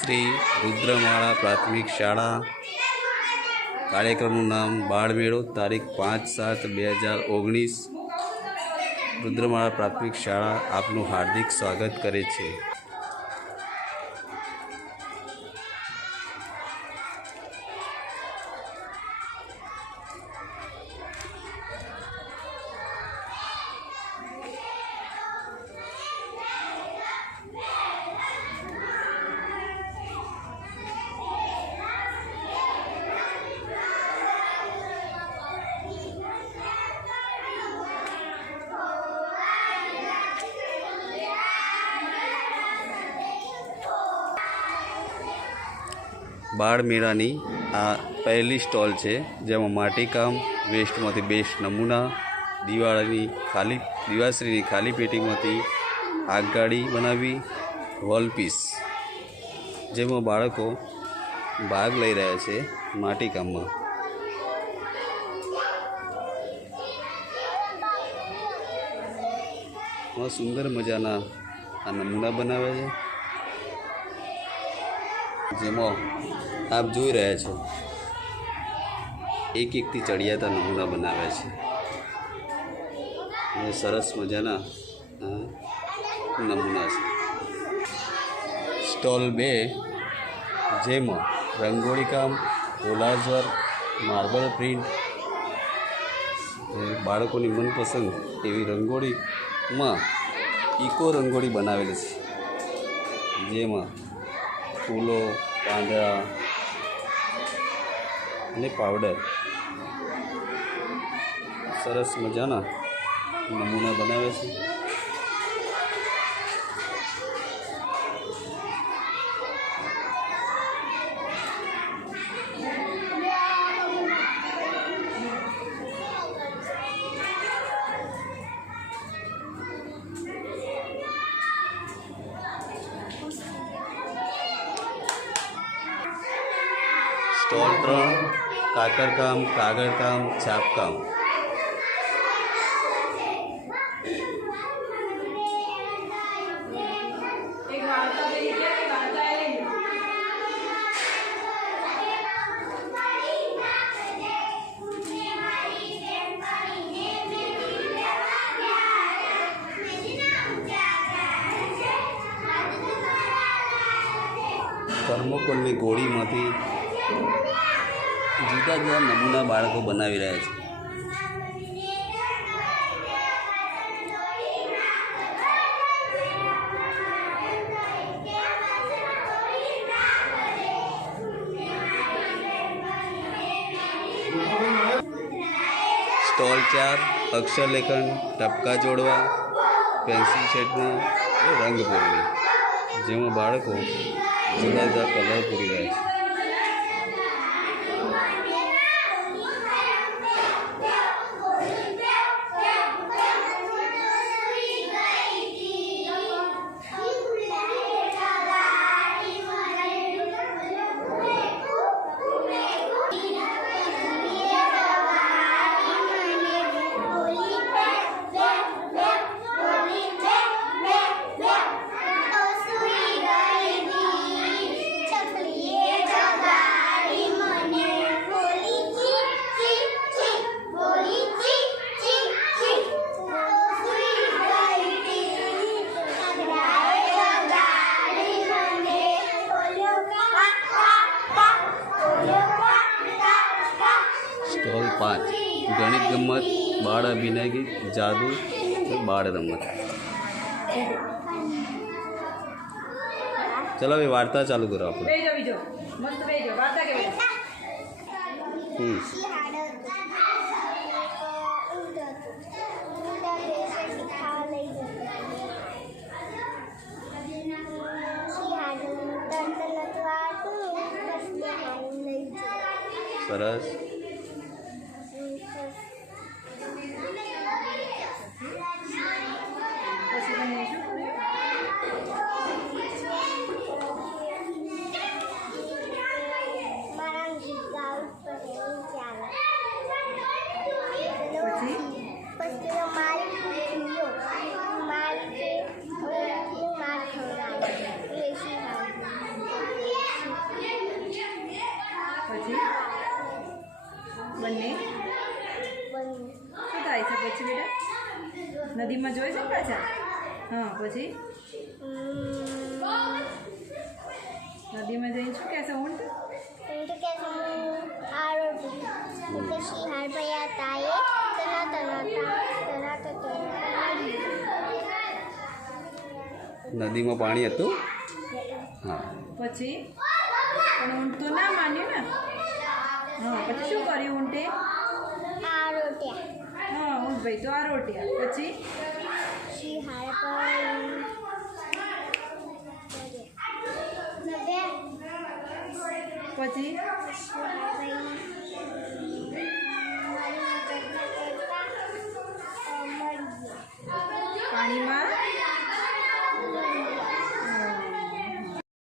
શ્રી રુદ્રમાળા પ્રાથમિક શાળા કાર્યક્રમનું નામ બાળમેળો તારીખ 5/7/2019 રુદ્રમાળા પ્રાથમિક શાળા આપનું હાર્દિક સ્વાગત કરે છે। બાળમેળાની આ પહેલી સ્ટોલ છે, જેમાં માટીકામ, વેસ્ટમાંથી બેસ્ટ નમૂના, દિવાશ્રીની ખાલી પેટીમાંથી આગગાડી બનાવી, વોલપીસ, જેમાં બાળકો ભાગ લઈ રહ્યા છે માટીકામમાં। સુંદર મજાના આ નમૂના બનાવે છે, જેમાં આપ જોઈ રહ્યા છો એક એકથી ચડિયાતા નમૂના બનાવે છે અને સરસ મજાના નમૂના છે। સ્ટોલ 2 જેમાં રંગોળી કામ, કોલાજ વર્ક, માર્બલ પ્રિન્ટ, બાળકોની મનપસંદ એવી રંગોળીમાં ઇકો રંગોળી બનાવેલી છે, જેમાં ફૂલો, પાંદડા અને પાવડર સરસ મજાના નમૂના બનાવે છે। स्टॉल 3 काकरकाम, कागड़काम, छापकाम। થર્મોકોલની ગોળીમાંથી જુદા જુદા નમૂના બાળકો બનાવી રહ્યા છે। સ્ટોલ 4 અક્ષરલેખન, ટપકા જોડવા, પેન્સિલ શેડની રંગ પૂરવી, જેમાં બાળકો જુદા જુદા કલર પૂરી રહ્યા છે। स्टॉल 5 गणित गम्मत, बाळ अभिनय गीत, जादू, बाळ रमत। चलो अभी वार्ता चालू करो आप। सरस। નદીમાં જોઈ છે પાછા. હા પછી નદીમાં જઈને શું કહેશે ઊંટ? ઊંટ કે આરોટી કે શિહાર ભયા તાએ નદીમાં પાણી હતું. હા પછી પણ ઊંટ તો ના માન્યું ને. હા પછી શું કર્યું ઊંટે? આરોટ્યા. હા ઊંટ ભાઈ તો આરોટ્યા. પછી શિહાર પર પછી શિહાર